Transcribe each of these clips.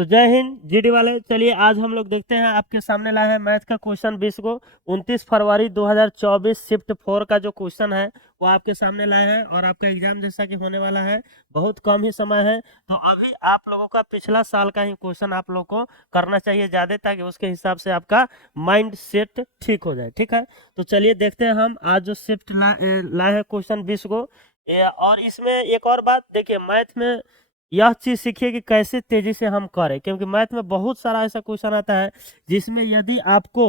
तो जय हिंद जीडी वाले। चलिए आज हम लोग देखते हैं, आपके सामने लाए हैं मैथ का क्वेश्चन 20 को। 29 फरवरी 2024 शिफ्ट 4 का जो क्वेश्चन है वो आपके सामने लाए हैं, और आपका एग्जाम जैसा कि होने वाला है, बहुत कम ही समय है। तो अभी आप लोगों का पिछला साल का ही क्वेश्चन आप लोगों को करना चाहिए ज़्यादा, ताकि उसके हिसाब से आपका माइंड सेट ठीक हो जाए। ठीक है, तो चलिए देखते हैं हम आज जो शिफ्ट लाए हैं क्वेश्चन 20 को। और इसमें एक और बात देखिए, मैथ में यह चीज सीखिए कि कैसे तेजी से हम करें, क्योंकि मैथ में बहुत सारा ऐसा क्वेश्चन आता है जिसमें यदि आपको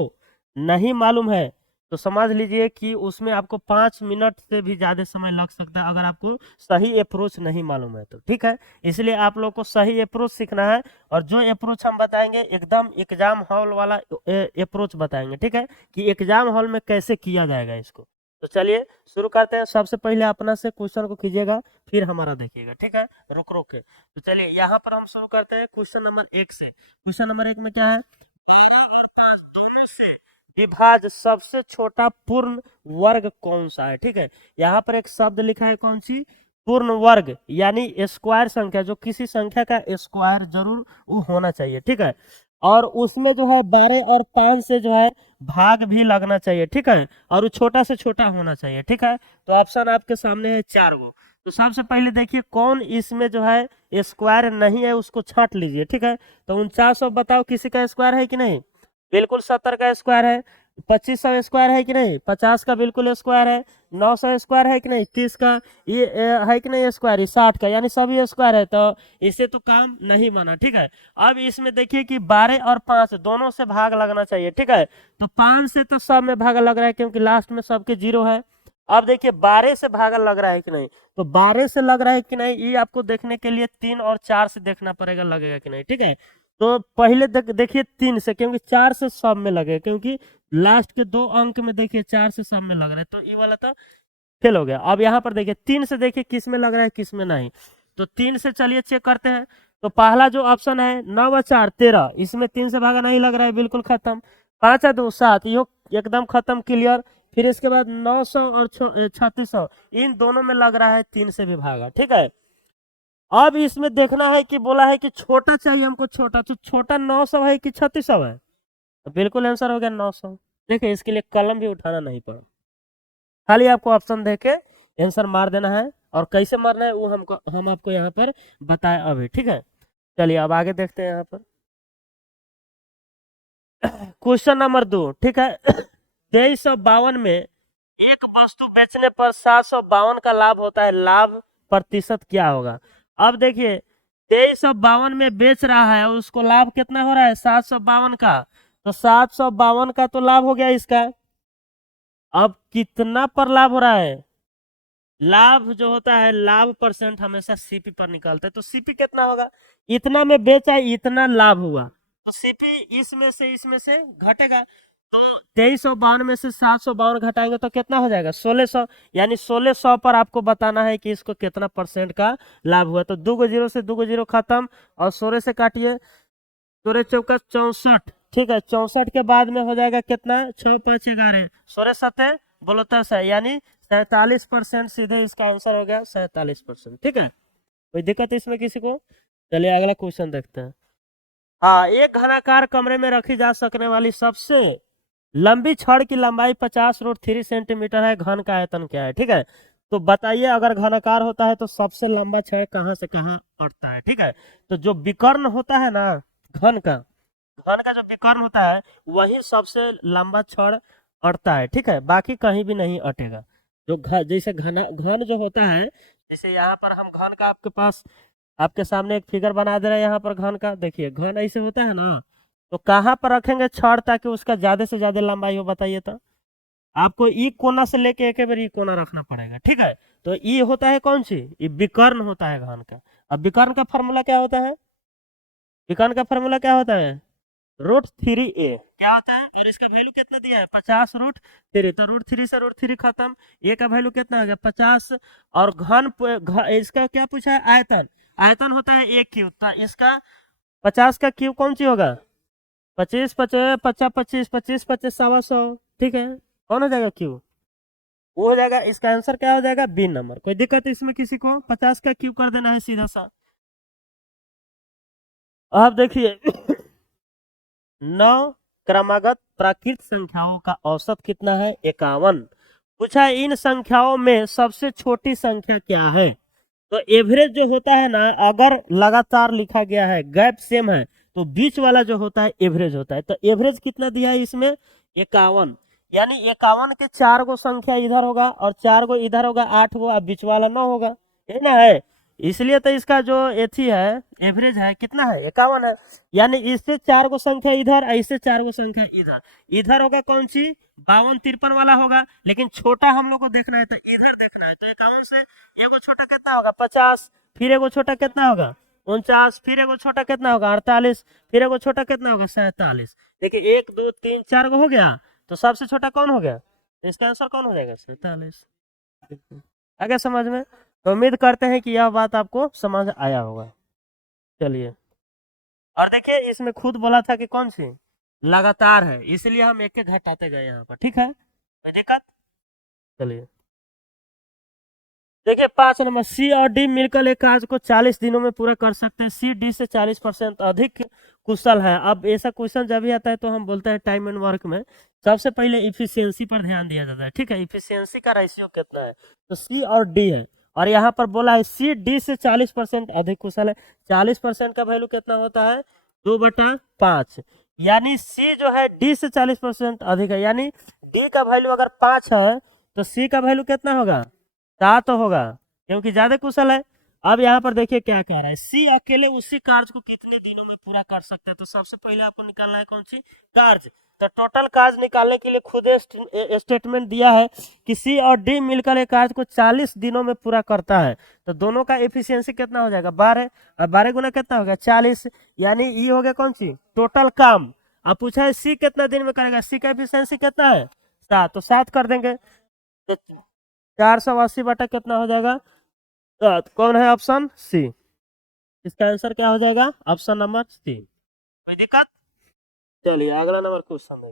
नहीं मालूम है तो समझ लीजिए कि उसमें आपको 5 मिनट से भी ज्यादा समय लग सकता है, अगर आपको सही अप्रोच नहीं मालूम है तो। ठीक है, इसलिए आप लोग को सही अप्रोच सीखना है, और जो अप्रोच हम बताएंगे एकदम एग्जाम हॉल वाला अप्रोच बताएंगे। ठीक है, कि एग्जाम हॉल में कैसे किया जाएगा इसको। तो चलिए शुरू करते हैं। सबसे पहले अपना से क्वेश्चन को कीजिएगा, फिर हमारा देखिएगा। ठीक है, रुक रुक के। तो चलिए यहाँ पर हम शुरू करते हैं क्वेश्चन नंबर 1 से। क्वेश्चन नंबर 1 में क्या है? 12 और 5 दोनों से विभाज्य सबसे छोटा पूर्ण वर्ग कौन सा है? ठीक है, यहाँ पर एक शब्द लिखा है, कौन सी? पूर्ण वर्ग, यानी स्क्वायर संख्या, जो किसी संख्या का स्क्वायर जरूर वो होना चाहिए। ठीक है, और उसमें जो है 12 और 5 से जो है भाग भी लगना चाहिए। ठीक है, और वो छोटा से छोटा होना चाहिए। ठीक है, तो ऑप्शन आपके सामने है 4 गो। तो सबसे पहले देखिए कौन इसमें जो है स्क्वायर नहीं है, उसको छांट लीजिए। ठीक है, तो 4900 बताओ किसी का स्क्वायर है कि नहीं? बिल्कुल 70 का स्क्वायर है। 2500 स्क्वायर है कि नहीं? 50 का बिल्कुल स्क्वायर है। 900 स्क्वायर है कि नहीं? 30 का ये है कि नहीं स्क्वायर? ये 60 का, यानी सभी स्क्वायर है, तो इससे तो काम नहीं बना। ठीक है, अब इसमें देखिए कि 12 और 5 दोनों से भाग लगना चाहिए। ठीक है, तो 5 से तो सब में भाग लग रहा है, क्योंकि लास्ट में सबके 0 है। अब देखिए 12 से भागा लग रहा है कि नहीं, तो 12 से लग रहा है कि नहीं ये आपको देखने के लिए 3 और 4 से देखना पड़ेगा, लगेगा कि नहीं। ठीक है, तो पहले देखिए 3 से, क्योंकि 4 से सब में लगे, क्योंकि लास्ट के 2 अंक में देखिए 4 से सब में लग रहा है, तो ये वाला तो फेल हो गया। अब यहाँ पर देखिए 3 से, देखिए किस में लग रहा है किस में नहीं। तो 3 से चलिए चेक करते हैं। तो पहला जो ऑप्शन है 9 व 4 13, इसमें 3 से भागा नहीं लग रहा है, बिल्कुल खत्म। 5 और 2 7, यो एकदम खत्म, क्लियर। फिर इसके बाद 900 और 3600, इन दोनों में लग रहा है 3 से भी भागा। ठीक है, अब इसमें देखना है कि बोला है कि छोटा चाहिए हमको, छोटा, तो छोटा 900 है कि 3600 है? तो बिल्कुल आंसर हो गया 900। देखिए इसके लिए कलम भी उठाना नहीं पड़ा, खाली आपको ऑप्शन देके आंसर मार देना है, और कैसे मारना है वो हम आपको यहाँ पर बताएं अभी। ठीक है, चलिए अब आगे देखते हैं यहाँ पर। Question number 2। ठीक है, 2352 में एक वस्तु बेचने पर 752 का लाभ होता है, लाभ प्रतिशत क्या होगा? अब देखिए 2352 में बेच रहा है और उसको लाभ कितना हो रहा है? 752 का। तो 752 का तो लाभ हो गया इसका। अब कितना पर लाभ हो रहा है? लाभ जो होता है, लाभ परसेंट हमेशा सीपी पर निकलता है, तो सीपी कितना होगा? इतना में बेचा, इतना लाभ हुआ, तो सीपी इसमें से घटेगा। तो 2352 में से 752 घटाएंगे तो कितना हो जाएगा? 1600, यानी 1600 पर आपको बताना है कि इसको कितना परसेंट का लाभ हुआ। तो 2 जीरो से 2 जीरो खत्म, और 16 से काटिए, 16 चौका 64। ठीक है, 64 के बाद में हो जाएगा कितना? 6 5 11, 16 7 बोलो 10 है, यानी 47%। सीधे इसका आंसर हो गया 47%। ठीक है, कोई दिक्कत है इसमें किसी को? चलिए अगला क्वेश्चन देखते हैं। हाँ, एक घनाकार कमरे में रखी जा सकने वाली सबसे लंबी छड़ की लंबाई 50√3 सेंटीमीटर है, घन का आयतन क्या है? ठीक है, तो बताइए, अगर घनाकार होता है तो सबसे लंबा छड़ कहाँ से कहाँ पड़ता है? ठीक है, तो जो विकर्ण होता है ना, घन का, घन का जो विकर्ण होता है वही सबसे लंबा छड़ अटता है। ठीक है, बाकी कहीं भी नहीं अटेगा। जो जैसे घन जो होता है, जैसे यहाँ पर हम घन का आपके पास, आपके सामने एक फिगर बना दे रहे हैं यहाँ पर घन का। देखिए घन ऐसे होता है ना, तो कहाँ पर रखेंगे छड़ ताकि उसका ज्यादा से ज्यादा लंबाई हो? बताइए तो। आपको ई कोना से लेके एक बार ई कोना रखना पड़ेगा। ठीक है, तो ई होता है कौन सी? ये विकर्ण होता है घन का। अब विकर्ण का फॉर्मूला क्या होता है? विकर्ण का फॉर्मूला क्या होता है? √3a क्या होता है? और इसका वैल्यू कितना दिया है? 50√3, तो √3 से √3 खत्म। ए का वैल्यू कितना हो गया? 50। और इसका क्या पूछा है? आयतन। आयतन होता है एक क्यूब, तो इसका 50 का क्यूब कौन सी होगा? 25 25 50 25 25 25 100। ठीक है, कौन हो जाएगा क्यूब? वो हो जाएगा। इसका आंसर क्या हो जाएगा? B number. कोई दिक्कत है इसमें किसी को? 50 का क्यूब कर देना है सीधा सा। अब देखिए 9 क्रमागत प्राकृत संख्याओं का औसत कितना है? 51। पूछा है इन संख्याओं में सबसे छोटी संख्या क्या है? तो एवरेज जो होता है ना, अगर लगातार लिखा गया है, गैप सेम है, तो बीच वाला जो होता है एवरेज होता है। तो एवरेज कितना दिया है इसमें? 51। यानी 51 के 4 गो संख्या इधर होगा और 4 गो इधर होगा, 8 गो, अब बीच वाला 9 होगा, है ना? है, इसलिए तो इसका जो एथी है, एवरेज है, कितना है? 51 है। यानी इससे 4 गो संख्या इधर, इससे 4 गो संख्या इधर, इधर होगा कौन सी? 52-53 वाला होगा। लेकिन छोटा हम लोग को देखना है तो इधर देखना है, तो 51 से एगो छोटा कितना होगा? 50। फिर एगो छोटा कितना होगा? 49। फिर एगो छोटा कितना होगा? 48। फिर एगो छोटा कितना होगा? 47। देखिए 1 2 3 4 गो हो गया, तो सबसे छोटा कौन हो गया? तो इसका आंसर कौन हो जाएगा? 47। आगे समझ में? तो उम्मीद करते हैं कि यह बात आपको समझ आया होगा। चलिए, और देखिए इसमें खुद बोला था कि कौन सी लगातार है, इसलिए हम एक एक घटाते गए यहाँ पर। ठीक है, कोई दिक्कत? चलिए, देखिए 5 नंबर, सी और डी मिलकर एक कार्य को 40 दिनों में पूरा कर सकते हैं। सी डी से 40% अधिक कुशल है। अब ऐसा क्वेश्चन जब भी आता है तो हम बोलते हैं टाइम एंड वर्क में सबसे पहले इफिशियंसी पर ध्यान दिया जाता है। ठीक है, इफिशियंसी का रेशियो कितना है? तो सी और डी है, और यहाँ पर बोला है सी डी से 40% अधिक कुशल है। 40% का वैल्यू कितना होता है? 2/5। यानी सी जो है डी से 40% अधिक है, यानी डी का वैल्यू अगर 5 है तो सी का वैल्यू कितना होगा? 7 होगा, क्योंकि ज्यादा कुशल है। अब यहाँ पर देखिए क्या कह रहा है, सी अकेले उसी कार्य को कितने दिनों में पूरा कर सकते हैं? तो सबसे पहले आपको निकालना है कौन सी? कार्य। तो टोटल कार्य निकालने के लिए खुद स्टेटमेंट दिया है कि सी और डी मिलकर एक कार्य को 40 दिनों में पूरा करता है। तो दोनों का एफिशिएंसी कितना हो जाएगा? 12। और 12 गुना कितना हो गया? 40। यानी ये हो गया कौन सी? टोटल काम। अब पूछा है सी कितना दिन में करेगा? सी का एफिशिएंसी कितना है? 7। तो 7 कर देंगे, तो 480 बटा कितना हो जाएगा? 7। कौन है? Option C. इसका आंसर क्या हो जाएगा? Option number C. कोई दिक्कत? चलिए अगला नंबर क्वेश्चन है।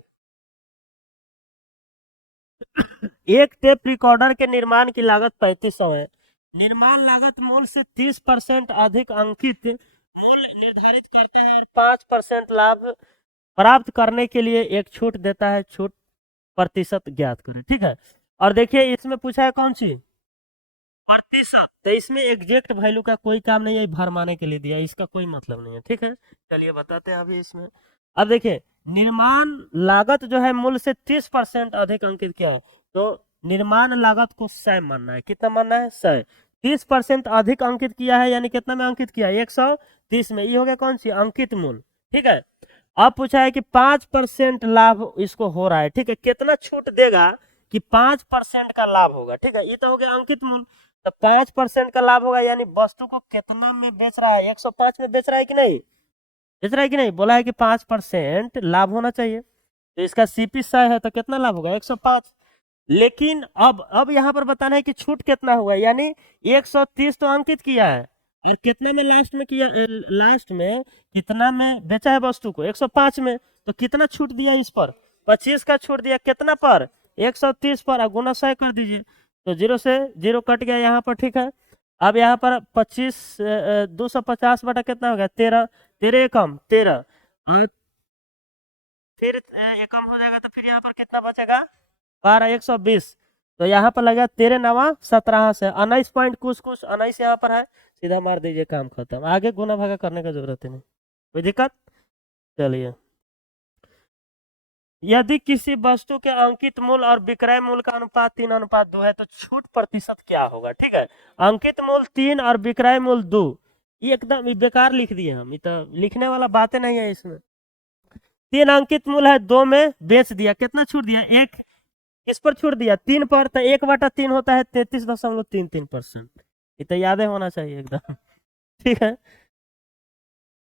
एक टेप रिकॉर्डर के निर्माण की लागत 3500 है। निर्माण लागत मूल से 30% अधिक अंकित मूल्य निर्धारित करते हैं और 5% लाभ प्राप्त करने के लिए एक छूट देता है। छूट प्रतिशत ज्ञात करें। ठीक है, और देखिए इसमें पूछा है कौन सी? प्रतिशत। तो इसमें एग्जैक्ट वैल्यू का कोई काम नहीं है, भरमाने के लिए दिया, इसका कोई मतलब नहीं है। ठीक है, चलिए बताते हैं अभी इसमें। अब देखिए निर्माण लागत जो है मूल्य से 30% अधिक अंकित किया है, तो निर्माण लागत को 100 मानना है। कितना मानना है? 100। 30% अधिक अंकित किया है, यानी कितना में अंकित किया है? 130 में। ये हो गया कौन सी? अंकित मूल्य। ठीक है, अब पूछा है कि 5% लाभ इसको हो रहा है। ठीक है, कितना छूट देगा कि 5% का लाभ होगा? ठीक है, ये तो हो गया अंकित मूल्य। तो 5% का लाभ होगा, यानी वस्तु को कितना में बेच रहा है? 105 में बेच रहा है कि नहीं? बेच रहा है कि नहीं? बोला है कि 5% लाभ होना चाहिए, तो इसका सीपी 100 है, तो कितना लाभ होगा? 105। लेकिन अब यहाँ पर बताना है कि छूट कितना हुआ, यानी 130 तो अंकित किया है, और कितना में लास्ट में किया? लास्ट में कितना में बेचा है वस्तु को? 105 में। तो कितना छूट दिया इस पर? 25 का छूट दिया। कितना पर? 130 पर। और गुना 100 कर दीजिए, तो 0 से 0 कट गया यहाँ पर। ठीक है, अब यहाँ पर 25 250 बटा कितना हो गया? 13। 13 एकम 13, और फिर एकम हो जाएगा, तो फिर यहाँ पर कितना बचेगा? 12। 120। तो यहाँ पर लगा 13 नवा 17 से 19 पॉइंट कुछ कुछ 19 यहाँ पर है, सीधा मार दीजिए, काम खत्म। आगे गुना भागा करने का जरूरत ही नहीं। कोई दिक्कत? चलिए, यदि किसी वस्तु के अंकित मूल्य और विक्रय मूल्य का अनुपात 3:2 है, तो छूट प्रतिशत क्या होगा? ठीक है, अंकित मूल्य 3 और विक्रय मूल्य 2, ये एकदम बेकार लिख दिए हम, ये तो लिखने वाला बातें नहीं है इसमें। 3 अंकित मूल्य है, 2 में बेच दिया, कितना छूट दिया? 1 किस पर छोड़ दिया? 3 पर। तो 1/3 होता है 33.33%। ये तो याद होना चाहिए एकदम। ठीक है,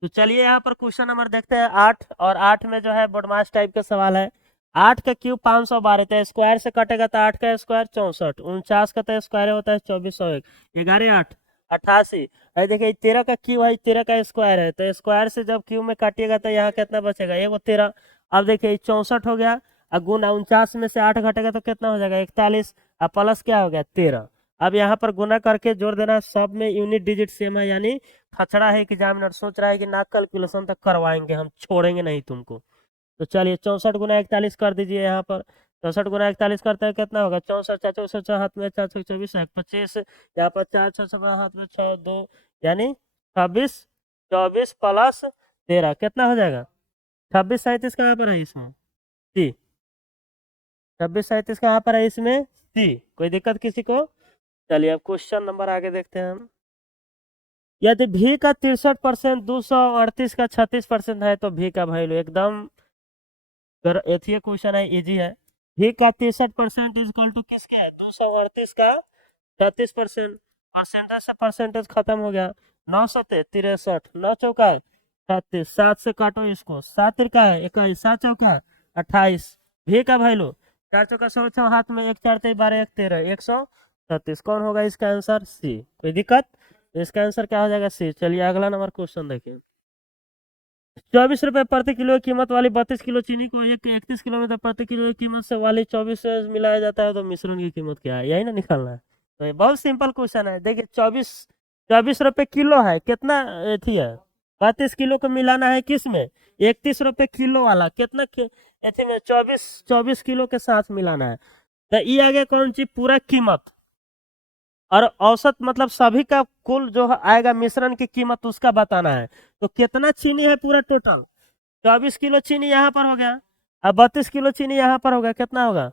तो चलिए यहाँ पर क्वेश्चन नंबर देखते हैं 8, और 8 में जो है बदमाश टाइप का सवाल है। 8 का क्यूब 512, तो स्क्वायर से कटेगा तो 8 का स्क्वायर 64, 49 का तो स्क्वायर होता है 2401, 11 8 88। अरे देखिए 13 का क्यूब है, 13 का स्क्वायर है, तो स्क्वायर से जब क्यूब में काटिएगा तो यहाँ कितना बचेगा? 13। अब देखिए 64 हो गया, और गुना 49 में से 8 घटेगा तो कितना हो जाएगा? 41, और प्लस क्या हो गया? 13। अब यहाँ पर गुना करके जोड़ देना, सब में यूनिट डिजिट सेम है, यानी खचड़ा है कि एग्जामिनर सोच रहा है कि ना कैलकुलेशन तक करवाएंगे, हम छोड़ेंगे नहीं तुमको। तो चलिए 64 गुना 41 कर दीजिए यहाँ पर। 64 गुना 41 करते हैं कितना होगा, 64 हाथ में 4 24 यहाँ पर 4 6 हाथ में 6 2, यानी 26, 24 + 13 कितना हो जाएगा, 26 37 कहाँ पर है इसमें, सी। 26 37 कहाँ पर है इसमें, सी। कोई दिक्कत किसी को? चलिए अब क्वेश्चन नंबर आगे देखते हैं हम। यदि भी का 63%, 238 का 36% है, तो भी का वैल्यू एकदम ये क्वेश्चन है, इजी है। भी का 63% इज इक्वल टू किसके है, 238 का 36%। परसेंटेज से परसेंटेज खत्म हो गया, 9 सते 63, 9 चौका 36, 7 से काटो इसको, 7 तिरका है 21, 7 चौका 28। भी का वैल्यू 4 चौका 16, हाथ में 1 4 3 12 1 13, 136। कौन होगा इसका आंसर, सी। कोई दिक्कत? तो इसका आंसर क्या हो जाएगा, सी। चलिए अगला नंबर क्वेश्चन देखिए। 24 रुपए प्रति किलो कीमत वाली 32 किलो चीनी को 31 किलोमीटर प्रति किलो की कीमत से वाली 24 से मिलाया जाता है, तो मिश्रण की कीमत क्या है, यही ना निकालना है। तो ये बहुत सिंपल क्वेश्चन है। देखिए 24 रुपए किलो है, कितना एथी है, 32 किलो को मिलाना है किस में, 31 रुपए किलो वाला, कितना एथी में 24 किलो के साथ मिलाना है। तो ये आ गया कौन चीज, पूरा कीमत। और औसत मतलब सभी का कुल जो आएगा मिश्रण की कीमत उसका बताना है। तो कितना चीनी है पूरा टोटल, 24 किलो चीनी यहाँ पर हो गया, अब 32 किलो चीनी यहाँ पर होगा, कितना होगा,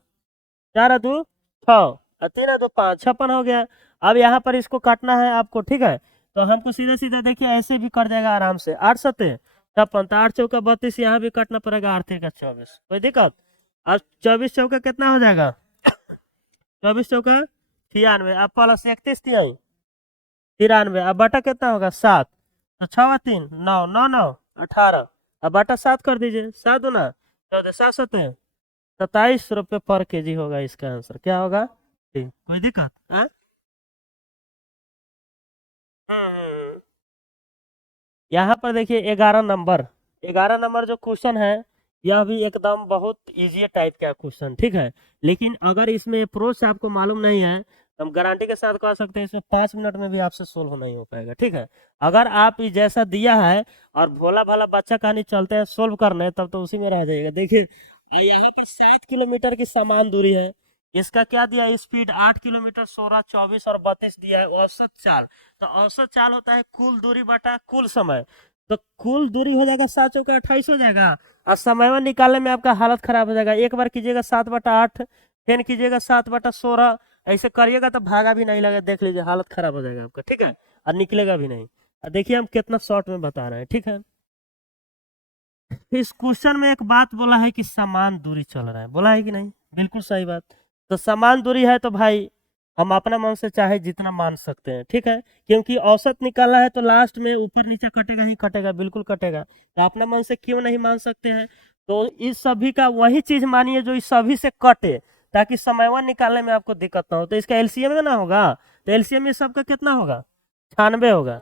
4 2 6 और 3 2 5, 56 हो गया। अब यहाँ पर इसको काटना है आपको, ठीक है। तो हमको सीधा सीधा देखिए ऐसे भी कट जाएगा आराम से, 8 सते 56, तो 8 चौका 32, यहाँ भी काटना पड़ेगा, 8 तिरका 24, कोई दिक्कत? अब 24 चौका कितना हो जाएगा, 24 चौका 96, अब प्लस 31 तिहाई 93, अब बटा कितना होगा, 7, तो 6 और 3 9 9 9 18, अब बटा 7 कर दीजिए, 7 दूना 14, 7 सते 27 रुपये पर केजी होगा इसका आंसर, क्या होगा, ठीक। कोई दिक्कत? हाँ? हम्म। यहाँ पर देखिए 11 नंबर जो क्वेश्चन है, यह भी एकदम बहुत इजी टाइप का क्वेश्चन, ठीक है। लेकिन अगर इसमें अप्रोच आपको मालूम नहीं है, तो हम गारंटी के साथ कह सकते हैं इसमें 5 मिनट में भी आपसे सोल्व नहीं हो पाएगा, ठीक है। अगर आप जैसा दिया है और भोला भाला बच्चा कहानी चलते हैं सोल्व करने, तब तो उसी में रह जाएगा। देखिए यहाँ पर 7 किलोमीटर की समान दूरी है, इसका क्या दिया स्पीड, 8 किलोमीटर 16 24 और 32 दिया है औसत चाल। तो औसत चाल होता है कुल दूरी बटा कुल समय, तो कुल दूरी हो जाएगा 7 चौका 28 हो जाएगा, और समय में निकालने में आपका हालत खराब हो जाएगा। एक बार कीजिएगा 7/8, फिर कीजिएगा 7/16, ऐसे करिएगा तो भागा भी नहीं लगेगा, देख लीजिए हालत खराब हो जाएगा आपका, ठीक है, और निकलेगा भी नहीं। और देखिए हम कितना शॉर्ट में बता रहे हैं, ठीक है। इस क्वेश्चन में एक बात बोला है कि समान दूरी चल रहा है, बोला है कि नहीं, बिल्कुल सही बात। तो समान दूरी है तो भाई हम अपना मन से चाहे जितना मान सकते हैं, ठीक है। क्योंकि औसत निकालना है तो लास्ट में ऊपर नीचे कटेगा ही कटेगा, बिल्कुल कटेगा, तो अपना मन से क्यों नहीं मान सकते हैं। तो इस सभी का वही चीज मानिए जो इस सभी से कटे, ताकि समयवन निकालने में आपको दिक्कत ना हो। तो इसका एलसीएम में ना होगा, तो एलसीएम इस सब का कितना होगा, 96 होगा।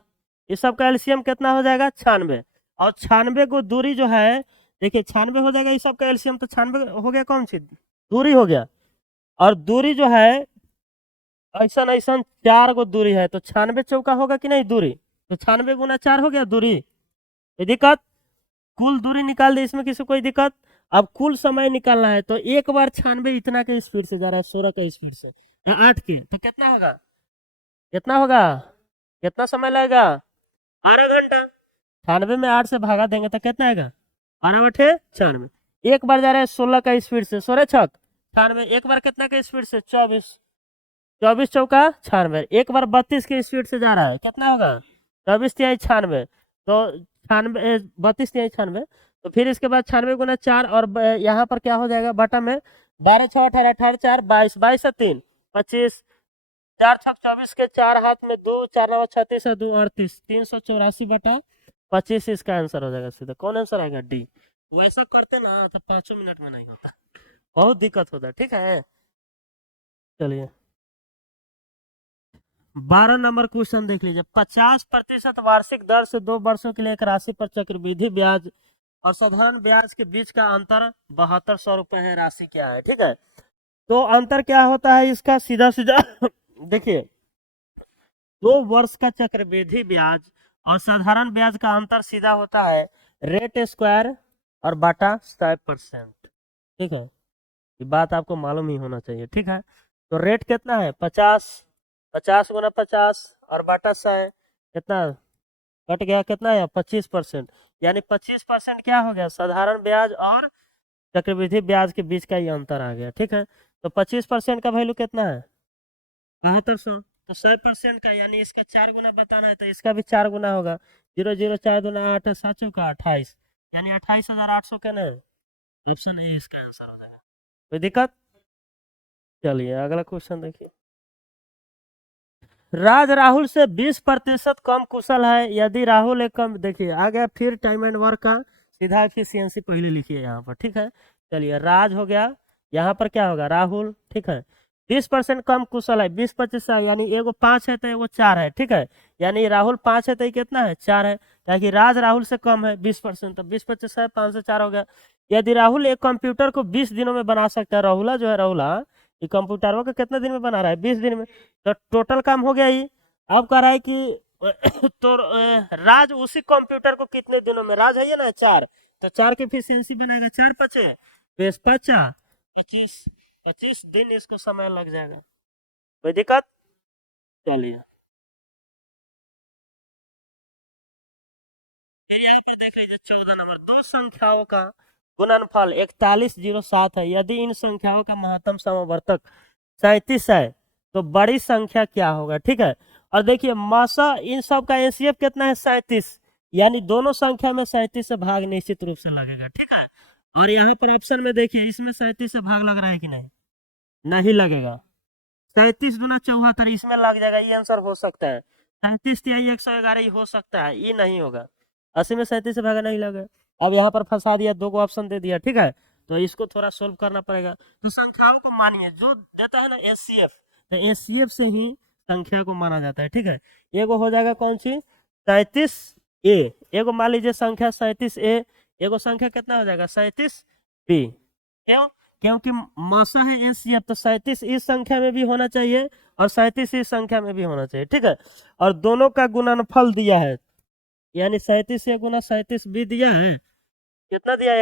इस सब का एलसीएम कितना हो जाएगा, 96। और 96 को दूरी जो है, देखिए 96 हो जाएगा इस सब का एलसीएम, तो 96 हो गया कौन सी दूरी हो गया, और दूरी जो है ऐसा ऐसा 4 गो दूरी है, तो 96 चौका होगा कि नहीं दूरी, तो 96 गुना 4 हो गया दूरी। कोई दिक्कत? कुल दूरी निकाल दे, इसमें किसी कोई दिक्कत? अब कुल समय निकालना है, तो एक बार 96 इतना के स्पीड से जा रहा है, 16 के स्पीड से, 8 के, तो कितना होगा, कितना होगा, कितना समय लगेगा, 12 घंटा। 96 में 8 से भागा देंगे तो कितना आएगा, 12 × 8 = 96। एक बार जा रहा है 16 का स्पीड से, 16 × 6 = 96। एक बार कितना के स्पीड से, 24, 24 चौका 96। एक बार 32 के स्पीड से जा रहा है, कितना होगा, 24 तिहाई 96, तो 96 32 तिहाई 96। तो फिर इसके बाद 96 गुना 4, और यहाँ पर क्या हो जाएगा बटा में, 12 6 18 18 4 22, 22 से 3 25, 4 6 24 के 4 हाथ में 2, 4 9 36 और 2 38, 384/25 इसका आंसर हो जाएगा सीधा। कौन आंसर आएगा, डी। वैसा करते ना तो 5 मिनट में नहीं होता, बहुत दिक्कत होता है, ठीक है। चलिए 12 नंबर क्वेश्चन देख लीजिए। 50% वार्षिक दर से 2 वर्षों के लिए एक राशि पर चक्रवृद्धि ब्याज और साधारण ब्याज के बीच का अंतर 7200 रुपए है, राशि क्या है, ठीक है। तो अंतर क्या होता है इसका, सीधा सीधा देखिए 2 वर्ष का चक्रवृद्धि ब्याज और साधारण ब्याज का अंतर सीधा होता है रेट स्क्वायर और बटा 100%। ठीक है, ये बात आपको मालूम ही होना चाहिए। ठीक है, तो रेट कितना है 50, 50 गुना 50 और बटा 100 कितना कट गया, कितना है 25%। यानी 25% क्या हो गया, साधारण ब्याज और चक्रवृद्धि ब्याज के बीच का ये अंतर आ गया। ठीक है, तो 25% का वैल्यू कितना है 7200। तो 100% का यानी इसका 4 गुना बताना है तो इसका भी 4 गुना होगा। 0 0 4 दूना 8, 7 चौका 28, यानी 28,800 का ना, ऑप्शन ए इसका आंसर हो जाएगा। कोई दिक्कत? चलिए अगला क्वेश्चन देखिए। राज राहुल से 20% कम कुशल है। यदि राहुल एक कम, देखिए आ गया फिर टाइम एंड वर्क का सीधा एफिशिएंसी पहले लिखिए यहाँ पर। ठीक है, चलिए राज हो गया, यहाँ पर क्या होगा राहुल। ठीक है, 20% कम कुशल है, 20 25 है, यानी एगो 5 है तो एगो 4 है। ठीक है, यानी राहुल 5 है तो ये कितना है 4 है, ताकि राज राहुल से कम है 20%, तो 20 25 है 5 से 4 हो गया। यदि राहुल एक कंप्यूटर को 20 दिनों में बना सकता है, राहुला जो है राहुला ये कंप्यूटरों को कितने दिन में बना रहा है 20 दिन में, तो टोटल काम हो गया ही। अब कह रहा है कि तो राज उसी कंप्यूटर को कितने दिनों में, राज है ये ना 4, तो 4 की एफिशिएंसी बनाएगा 4 पचे 25, 25 दिन इसको समय लग जाएगा। कोई दिक्कत? चलिए फिर यहाँ पे देख लीजिए 14 नंबर, दो संख्याओं का गुणनफल 4107 है। यदि इन संख्याओं का महत्तम समवर्तक 37 है तो बड़ी संख्या क्या होगा। ठीक है, और देखिए मासा इन सब का एचसीएफ कितना है 37, यानी दोनों संख्या में 37 से भाग निश्चित रूप से लगेगा। ठीक है, और यहाँ पर ऑप्शन में देखिए इसमें 37 से भाग लग रहा है कि नहीं, नहीं लगेगा। 37 दूना 74 इसमें लग जाएगा, ये आंसर हो सकता है। 37 या 111 ही हो सकता है, ये नहीं होगा। 80 में 37 से भागा नहीं लगे। अब यहाँ पर फंसा दिया, दो को ऑप्शन दे दिया। ठीक है, तो इसको थोड़ा सोल्व करना पड़ेगा। तो संख्याओं को मानिए जो देता है ना एचसीएफ, तो एचसीएफ से ही संख्या को माना जाता है। ठीक है, एगो हो जाएगा कौन सी 37 ए, एगो मान लीजिए संख्या 37 ए, एगो संख्या कितना हो जाएगा 37 बी। क्यों? क्योंकि मासा है एचसीएफ, तो 37 इस संख्या में भी होना चाहिए और 37 इस संख्या में भी होना चाहिए। ठीक है, और दोनों का गुणनफल दिया है, यानी 37 से गुना 37 भी दिया है, कितना दिया है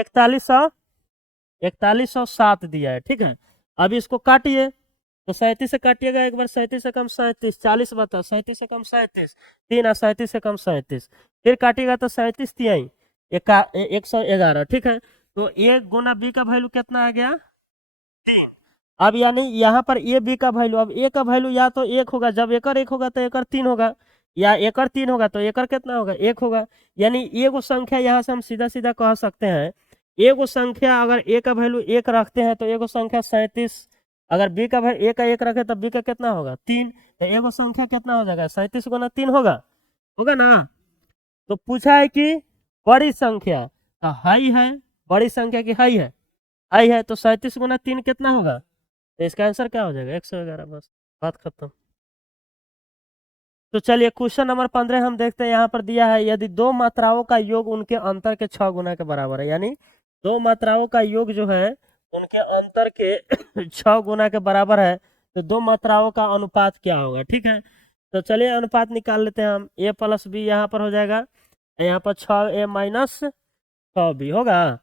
4107 दिया है। ठीक है, अब इसको काटिए, तो 37 से काटिएगा एक बार, 37 से कम 37, 40 बता 37 से कम 37, 3 और 37 से कम 37, फिर काटिएगा तो 37 तिहाई 111। ठीक है, तो एक गुना बी का वैल्यू कितना आ गया 3। अब यानी यहाँ पर ए बी का वैल्यू, अब ए का वैल्यू या तो 1 होगा, जब एकड़ 1 होगा तो एकड़ 3 होगा, या एकड़ 3 होगा तो एकड़ कितना होगा 1 होगा। यानी एगो संख्या यहाँ से हम सीधा सीधा कह सकते हैं, एगो संख्या अगर ए का वैल्यू 1 रखते हैं तो एगो संख्या 37, अगर बी का वैल्यू ए का 1 रखे तो बी का कितना होगा 3, तो एगो संख्या कितना हो जाएगा 37 गुना 3 होगा, होगा ना। तो पूछा है कि बड़ी संख्या का हाई है, बड़ी संख्या की हाई है तो 37 गुना 3 कितना होगा, तो इसका आंसर क्या हो जाएगा 111, बस बात खत्म। तो चलिए क्वेश्चन नंबर 15 हम देखते हैं। यहाँ पर दिया है यदि दो मात्राओं का योग उनके अंतर के 6 गुना के बराबर है, यानी दो मात्राओं का योग जो है उनके अंतर के 6 गुना के बराबर है, तो दो मात्राओं का अनुपात क्या होगा। ठीक है, तो चलिए अनुपात निकाल लेते हैं हम। ए प्लस बी यहाँ पर हो जाएगा, यहाँ पर 6a माइनस 6b होगा,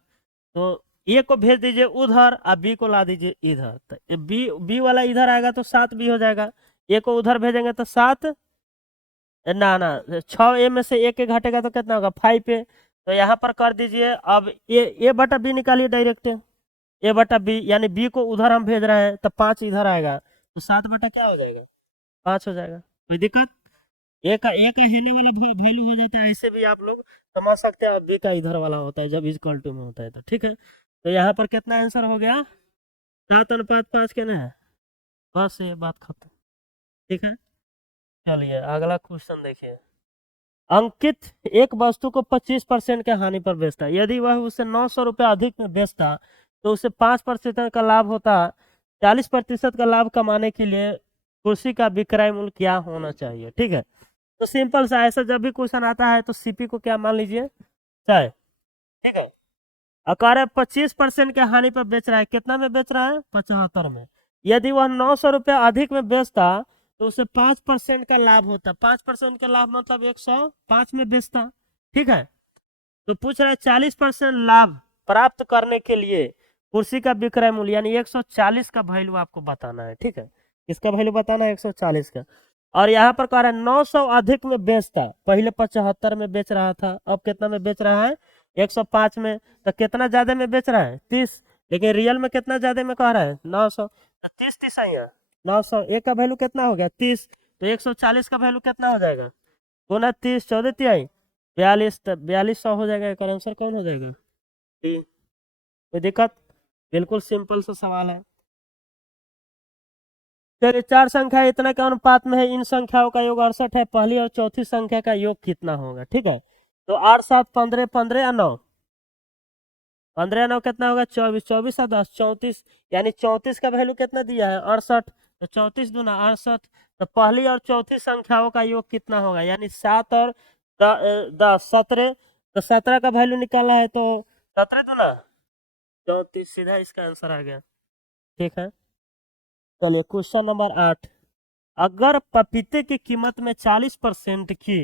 तो ए को भेज दीजिए उधर और बी को ला दीजिए इधर, तो बी वाला इधर आएगा तो 7b हो जाएगा, ए को उधर भेजेंगे तो 7, ना ना 6a में से एक घटेगा तो कितना होगा 5a, तो यहाँ पर कर दीजिए। अब ए बटा बी निकालिए डायरेक्ट, ए बटा बी, यानी बी को उधर हम भेज रहे हैं तो 5 इधर आएगा, तो 7 बटा क्या हो जाएगा 5 हो जाएगा। कोई दिक्कत? एक हिलने वाला वैल्यू हो जाता है, ऐसे भी आप लोग समझ सकते हैं। अब बी का इधर वाला होता है जब इक्वल टू में होता है तो। ठीक है, तो यहाँ पर कितना आंसर हो गया 7:5 के ना, बस ये बात खत्म। ठीक है, चलिए अगला क्वेश्चन देखिए। अंकित एक वस्तु को 25% के हानि पर बेचता है। यदि वह उसे 900 रुपये अधिक में बेचता तो उसे 5% का लाभ होता। 40% का लाभ कमाने के लिए कुर्सी का विक्रय मूल्य क्या होना चाहिए। ठीक है, तो सिंपल सा, ऐसा जब भी क्वेश्चन आता है तो सीपी को क्या मान लीजिए चाहे। ठीक है, अकार 25% के हानि पर बेच रहा है, कितना में बेच रहा है 75 में। यदि वह 900 रुपये अधिक में बेचता तो उसे 5% का लाभ होता। 5% का लाभ मतलब 105 में बेचता। ठीक है, तो पूछ रहा है 40% लाभ प्राप्त करने के लिए कुर्सी का विक्रय मूल्य यानी 140 का वैल्यू आपको बताना है। ठीक है, इसका वैल्यू बताना है 140 का। और यहाँ पर कह रहा है 900 अधिक में बेचता। पहले 75 में बेच रहा था, अब कितना में बेच रहा है? 105 में। तो कितना ज्यादा में बेच रहा है? 30। लेकिन रियल में कितना ज्यादा में कह रहा है? 900। तो 30 30 आई है 900। एक का वैल्यू कितना हो गया? 30। तो 140 का वैल्यू कितना हो जाएगा? गुना 30, 14 तिहाई 42। 4200 हो जाएगा। इसका आंसर कौन हो जाएगा? डी। कोई दिक्कत? बिल्कुल सिंपल सा सवाल है। चलिए, चार संख्या इतना के अनुपात में है, इन संख्याओं का योग 68 है। पहली और चौथी संख्या का योग कितना होगा? ठीक है, तो 8 7 15, 15 या 9, 15 या 9 कितना होगा? 24, 24 और 10 34। यानी 34 का वैल्यू कितना दिया है? 68। तो 34 दूना 68। तो पहली और चौथी संख्याओं का योग कितना होगा? यानी 7 और 10 17। तो 17 का वैल्यू निकालना है, तो 17 दूना 34, सीधा इसका आंसर आ गया। ठीक है, चलिए क्वेश्चन नंबर 8। अगर पपीते की कीमत में 40% की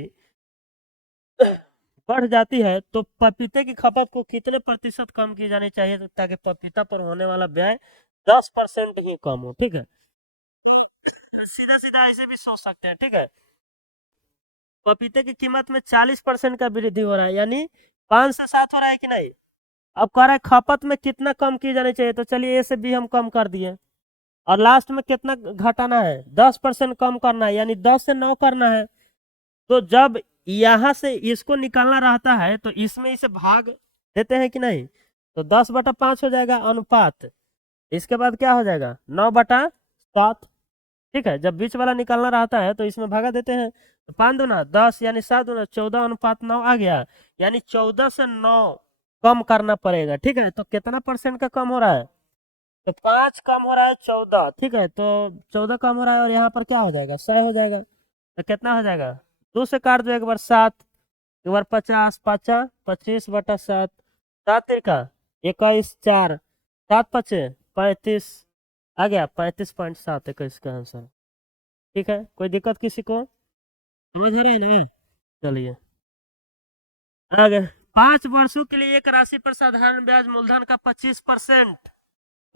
बढ़ जाती है तो पपीते की खपत को कितने प्रतिशत कम की जानी चाहिए, ताकि पपीता पर होने वाला व्यय 10% ही कम हो? ठीक है, सीधा सीधा ऐसे भी सोच सकते हैं। ठीक है, पपीते की कीमत में 40% का वृद्धि हो रहा है, यानी 5 से 7 हो रहा है कि नहीं? अब कह रहा है खपत में कितना कम की जानी चाहिए, तो चलिए ए से बी हम कम कर दिए। और लास्ट में कितना घटाना है? 10% कम करना है, यानी 10 से 9 करना है। तो जब यहां से इसको निकालना रहता है तो इसमें इसे भाग देते हैं कि नहीं? तो 10/5 हो जाएगा अनुपात। इसके बाद क्या हो जाएगा? 9/7। ठीक है, जब बीच वाला निकालना रहता है तो इसमें भागा देते हैं। तो 5 दूना 10, यानी 7 दूना 14 अनुपात 9 आ गया। यानी 14 से 9 कम करना पड़ेगा। ठीक है, तो कितना परसेंट का कम हो रहा है? तो 5 कम हो रहा है 14। ठीक है, तो 14 कम हो रहा है, और यहाँ पर क्या हो जाएगा? 100 हो जाएगा। तो कितना हो जाएगा? 2 से काट दो, एक बार 7, एक बार 50, 5 25/7, 7 तिरका 21, 4 7 5 35 आ गया। 35.7 है इसका आंसर। ठीक है, कोई दिक्कत किसी को? समझ आ रही है ना? चलिए आगे। 5 वर्षों के लिए एक राशि पर साधारण ब्याज मूलधन का 25%,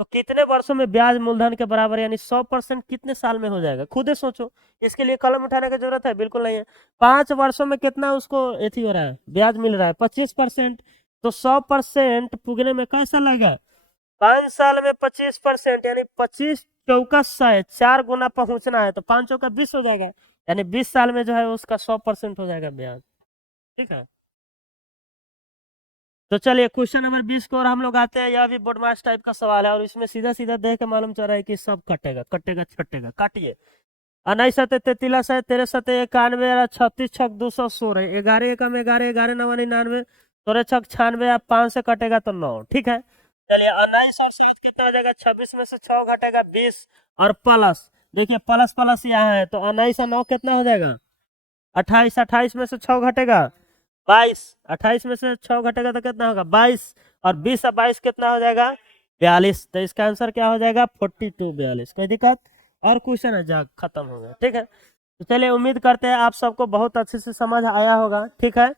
तो कितने वर्षों में ब्याज मूलधन के बराबर यानी 100% कितने साल में हो जाएगा? खुद ही सोचो। इसके लिए कलम उठाने की जरूरत है? बिल्कुल नहीं है। 5 वर्षों में कितना उसको एथी हो रहा है? ब्याज मिल रहा है 25%। तो 100% पुगने में कैसा लगेगा? 5 साल में 25%, यानी 25 चौका 100, 4 गुना पहुंचना है, तो 5 चौका 20 हो जाएगा। यानी 20 साल में जो है उसका 100% हो जाएगा ब्याज। ठीक है, तो चलिए क्वेश्चन नंबर 20 को और हम लोग आते हैं। यह भी बोडमास टाइप का सवाल है, और इसमें सीधा सीधा देख के मालूम चल रहा है कि सब कटेगा कटेगा छटेगा। काटिए। 29 33 13 91 36 छक 216, 11 एकम 11, 11 9 99, 13 छक 96, आप 5 से कटेगा तो 9। ठीक है, चलिए 29 और 7 कितना हो जाएगा? 26 में से 6 घटेगा 20, और प्लस देखिए प्लस प्लस यहाँ है, तो 29 और 9 कितना हो जाएगा? 28। 28 में से 6 घटेगा 22, 28 में से 6 घटेगा तो कितना होगा? 22, और 20 और 22 कितना हो जाएगा? 42। तो इसका आंसर क्या हो जाएगा? 42, 42। कोई दिक्कत? और क्वेश्चन है जा खत्म हो गया। ठीक है, तो चलिए उम्मीद करते हैं आप सबको बहुत अच्छे से समझ आया होगा। ठीक है,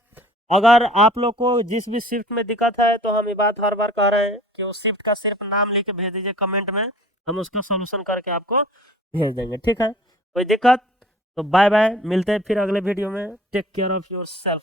अगर आप लोग को जिस भी शिफ्ट में दिक्कत है तो हम ये बात हर बार कह रहे हैं कि उस शिफ्ट का सिर्फ नाम लिख के भेज दीजिए कमेंट में, हम उसका सोल्यूशन करके आपको भेज देंगे। ठीक है, कोई दिक्कत? तो बाय बाय, मिलते हैं फिर अगले वीडियो में। Take care of your self.